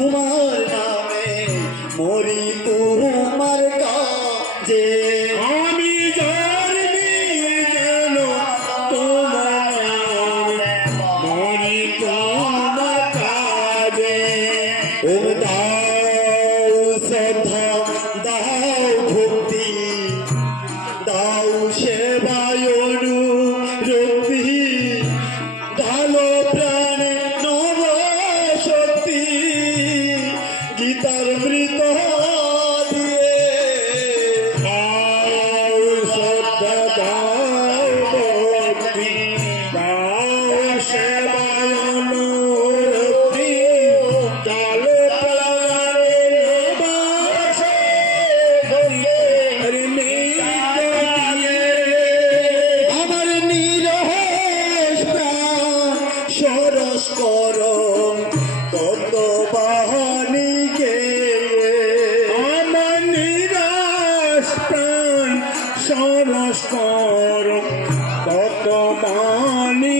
তোমার নামে মরি তোমার কাজে আমি জানি কেন তোমার মরি তোমার কাজে ও দাও সরস কর তত বাহানিকে আমার নিরাশ প্রাণ সরস কর তত বাহানি